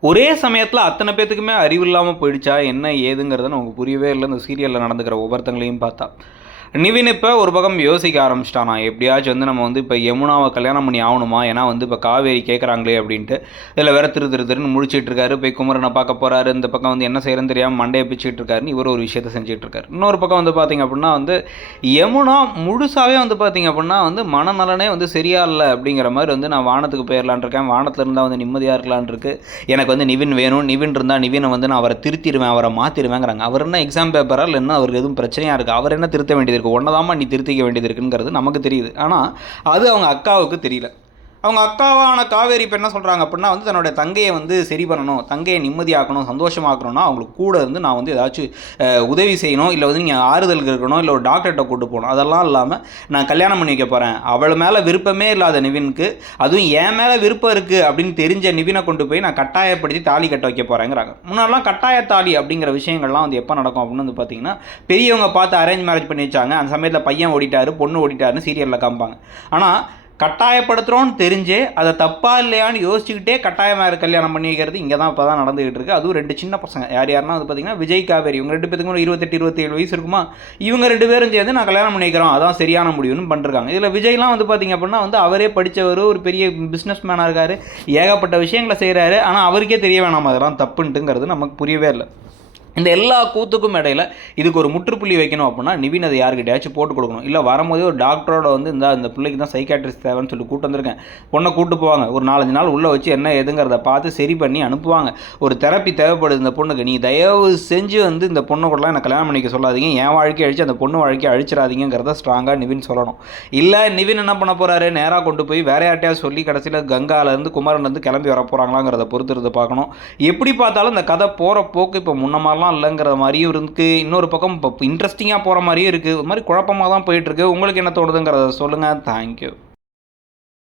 ஒரே சமயத்தில் அத்தனை பேத்துக்குமே அறிவு இல்லாமல் போயிடுச்சா? என்ன ஏதுங்கிறத நமக்கு புரியவே இல்லை. இந்த சீரியலில் நடந்துக்கிற ஒவ்வொருத்தங்களையும் பார்த்தா. நிவின் இப்போ ஒரு பக்கம் யோசிக்க ஆரம்பிச்சிட்டானா? எப்படியாச்சும் வந்து நம்ம வந்து இப்போ யமுனாவை கல்யாணம் பண்ணி ஆகணுமா? ஏன்னா வந்து இப்போ காவேரி கேட்குறாங்களே அப்படின்ட்டு. இதில் வேற திரு திரு திருன்னு முடிச்சிட்டு இருக்காரு. போய் குமரனை பார்க்க போகிறாரு இந்த பக்கம் வந்து என்ன செய்யறதுன்னு தெரியாமல் மண்டையை பிச்சுட்டு இருக்காருன்னு இவர் ஒரு விஷயத்தை செஞ்சுட்டு இருக்காரு. இன்னொரு பக்கம் வந்து பார்த்தீங்க அப்படின்னா வந்து யமுனா முழுசாகவே வந்து பார்த்திங்க அப்படின்னா வந்து மனநலனே வந்து சரியா இல்லை அப்படிங்கிற மாதிரி வந்து நான் வானத்துக்கு போயிடலான் இருக்கேன். வானத்தில் இருந்தால் வந்து நிம்மதியாக இருக்கலான் இருக்கு. எனக்கு வந்து நிவின் வேணும். நிவின் இருந்தால் நிவினை வந்து நான் அவரை திருத்திடுவேன் அவரை மாற்றிடுவேங்கிறாங்க அவர் என்ன எக்ஸாம் பேப்பரா இல்லை என்ன அவருக்கு எதுவும் பிரச்சனையாக இருக்குது அவர் என்ன திருத்த வேண்டியது இருக்குது ஒன்றதாம்மா நீ திருத்திக்க வேண்டியது இருக்குங்கிறது நமக்கு தெரியுது. ஆனால் அது அவங்க அக்காவுக்கு தெரியல. அவங்க அக்காவான காவேரி இப்போ என்ன சொல்கிறாங்க அப்படின்னா வந்து தன்னோட தங்கையை வந்து சரி பண்ணணும் தங்கையை நிம்மதியாக்கணும் சந்தோஷமாக்கணும்னா அவங்களுக்கு கூட இருந்து நான் வந்து ஏதாச்சும் உதவி செய்யணும் இல்லை வந்து நீங்கள் ஆறுதலுக்கு இருக்கணும் இல்லை ஒரு டாக்டர்கிட்ட கூட்டு போகணும். அதெல்லாம் இல்லாமல் நான் கல்யாணம் பண்ணி வைக்க போகிறேன் அவள் மேலே விருப்பமே இல்லாத நிவினுக்கு அதுவும் என் மேலே விருப்பம் இருக்குது அப்படின்னு தெரிஞ்ச நிவினை கொண்டு போய் நான் கட்டாயப்படுத்தி தாலி கட்ட வைக்க போகிறேங்கிறாங்க முன்னாடிலாம் கட்டாய தாலி அப்படிங்கிற விஷயங்கள்லாம் வந்து எப்போ நடக்கும் அப்படின்னு வந்து பார்த்தீங்கன்னா பெரியவங்க பார்த்து அரேஞ்ச் மேரேஜ் பண்ணி வச்சாங்க. அந்த சமயத்தில் பையன் ஓடிட்டாரு பொண்ணு ஓடிட்டாருன்னு சீரியலில் காமிப்பாங்க. ஆனால் கட்டாயப்படுத்துகிறோன்னு தெரிஞ்சே அதை தப்பாக இல்லையான்னு யோசிச்சுக்கிட்டே கட்டாயமாக கல்யாணம் பண்ணி வைக்கிறது. இங்கே தான் இப்போ தான் நடந்துகிட்டு இருக்கு. அதுவும் ரெண்டு சின்ன பசங்க. யார் யாருன்னா வந்து பார்த்தீங்கன்னா விஜய் காவேரி. இவங்க ரெண்டு பேத்துக்கும் ஒரு இருபத்தெட்டு இருபத்தேழு வயசு இருக்குமா? இவங்க ரெண்டு பேரும் சேர்ந்து நான் கல்யாணம் பண்ணி வைக்கிறோம். அதான் சரியான முடிவுன்னு பண்ணிருக்காங்க. இதில் விஜய்லாம் வந்து பார்த்திங்க அப்படின்னா வந்து அவரே படித்தவர் ஒரு பெரிய பிஸ்னஸ் மேனாக இருக்கார். ஏகப்பட்ட விஷயங்களை செய்கிறாரு ஆனால் அவருக்கே தெரிய வேணாம். அதெல்லாம் தப்புன்ட்டுங்கிறது நமக்கு புரியவே இல்லை. இந்த எல்லா கூத்துக்கும் இடையில இதுக்கு ஒரு முற்றுப்புள்ளி வைக்கணும் அப்படின்னா நிவின் அதை யாருக்கிட்டயாச்சும் போட்டு கொடுக்கணும். இல்லை வரும்போதே ஒரு டாக்டரோட வந்து இந்த இந்த பிள்ளைக்கு தான் சைக்காட்ரிஸ்ட் தேவைன்னு சொல்லி கூட்டு வந்திருக்கேன். பொண்ணை கூட்டு போவாங்க. ஒரு நாலஞ்சு நாள் உள்ளே வச்சு என்ன ஏதுங்கிறத பார்த்து சரி பண்ணி அனுப்புவாங்க. ஒரு தெரப்பி தேவைப்படுது இந்த பொண்ணுக்கு. நீ தயவு செஞ்சு வந்து இந்த பொண்ணு கூடலாம் எனக்கு கல்யாணம் பண்ணிக்க சொல்லாதீங்க. என் வாழ்க்கையை அழிச்சு அந்த பொண்ணு வாழ்க்கையை அழிச்சிடாதீங்கிறத ஸ்ட்ராங்காக நிவின் சொல்லணும். இல்லை நிவின் என்ன பண்ண போகிறாரு நேராக கொண்டு போய் வேற யார்ட்டையாவது சொல்லி கடைசியில் கங்காலேருந்து குமரன்லேருந்து கிளம்பி வர போகிறாங்களாங்கிறத பொறுத்திருந்து பார்க்கணும். எப்படி பார்த்தாலும் இந்த கதை போகிற போக்கு இப்போ முன்ன மாதிரிலாம் இல்லைங்கிற மாதிரியும் இருக்குது இன்னொரு பக்கம் இப்போ இன்ட்ரெஸ்டிங்காக போகிற மாதிரியும் இருக்குது ஒரு மாதிரி குழப்பமாக தான் போயிட்டுருக்கு உங்களுக்கு என்ன தோணுதுங்கிறத சொல்லுங்கள் தேங்க்யூ